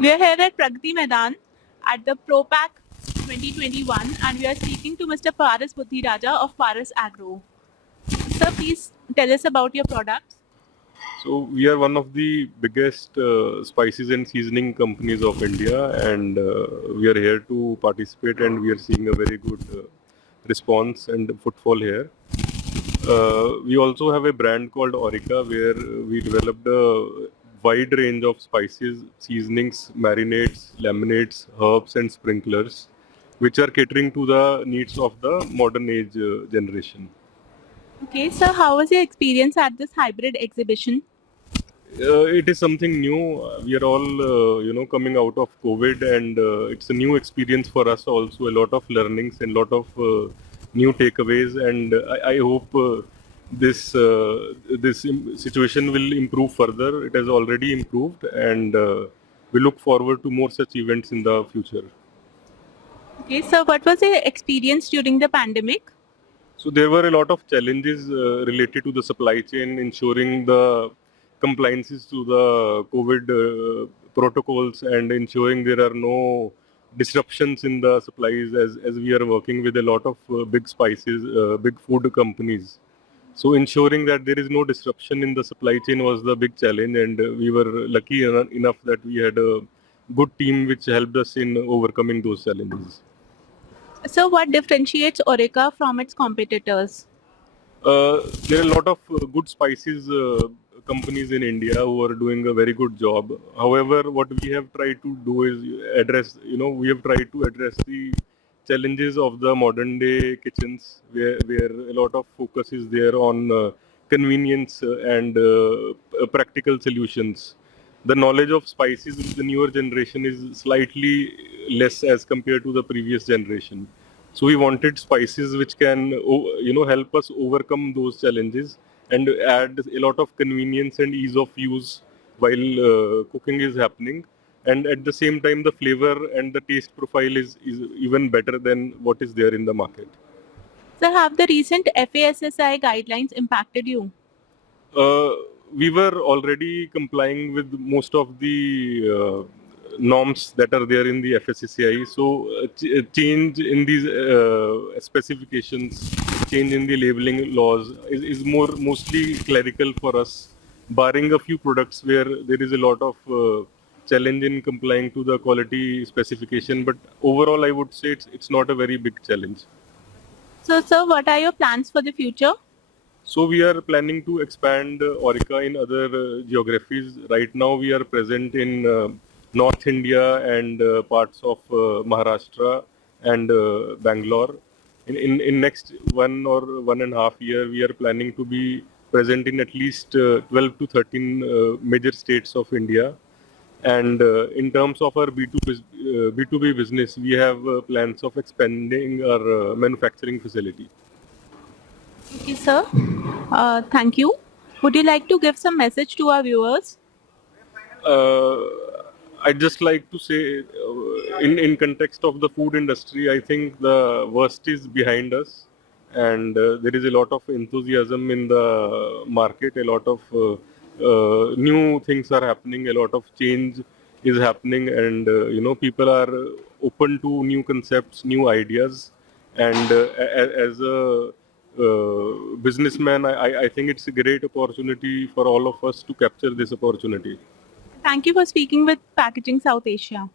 We are here at Pragati Maidan at the ProPack 2021 and we are speaking to Mr. Paras Buddhiraja of Paras Agro. Sir, please tell us about your products. So we are one of the biggest spices and seasoning companies of India, and we are here to participate, and we are seeing a very good response and footfall here. We also have a brand called Orica, where we developed a wide range of spices, seasonings, marinades, laminates, herbs, and sprinklers, which are catering to the needs of the modern age generation. Okay, sir, how was your experience at this hybrid exhibition? It is something new. We are all, coming out of COVID, and it's a new experience for us. Also, a lot of learnings and a lot of new takeaways. And I hope this situation will improve further. It has already improved, and we look forward to more such events in the future. Okay, sir, what was your experience during the pandemic? So there were a lot of challenges related to the supply chain, ensuring the compliances to the COVID protocols and ensuring there are no disruptions in the supplies as we are working with a lot of big spices, big food companies. So ensuring that there is no disruption in the supply chain was the big challenge, and we were lucky enough that we had a good team which helped us in overcoming those challenges. So, what differentiates Orica from its competitors? There are a lot of good spices companies in India who are doing a very good job. However, what we have tried to do is we have tried to address the challenges of the modern day kitchens, where a lot of focus is there on convenience and practical solutions. The knowledge of spices with the newer generation is slightly less as compared to the previous generation. So we wanted spices which can, help us overcome those challenges and add a lot of convenience and ease of use while cooking is happening. And at the same time, the flavor and the taste profile is even better than what is there in the market. Sir, have the recent FASSI guidelines impacted you? Uh, we were already complying with most of the norms that are there in the FSCCI. So, change in these specifications, change in the labeling laws is mostly clerical for us, barring a few products where there is a lot of challenge in complying to the quality specification. But overall, I would say it's not a very big challenge. So, sir, what are your plans for the future? So we are planning to expand Orica in other geographies. Right now we are present in North India and parts of Maharashtra and Bangalore. In next 1 or 1.5 year, we are planning to be present in at least 12 to 13 major states of India. And in terms of our B2B business, we have plans of expanding our manufacturing facility. Okay, sir. Thank you. Would you like to give some message to our viewers? uh, I'd just like to say, in context of the food industry, I think the worst is behind us, and there is a lot of enthusiasm in the market. A lot of new things are happening. A lot of change is happening, and people are open to new concepts, new ideas, and as a businessman, I think it's a great opportunity for all of us to capture this opportunity. Thank you for speaking with Packaging South Asia.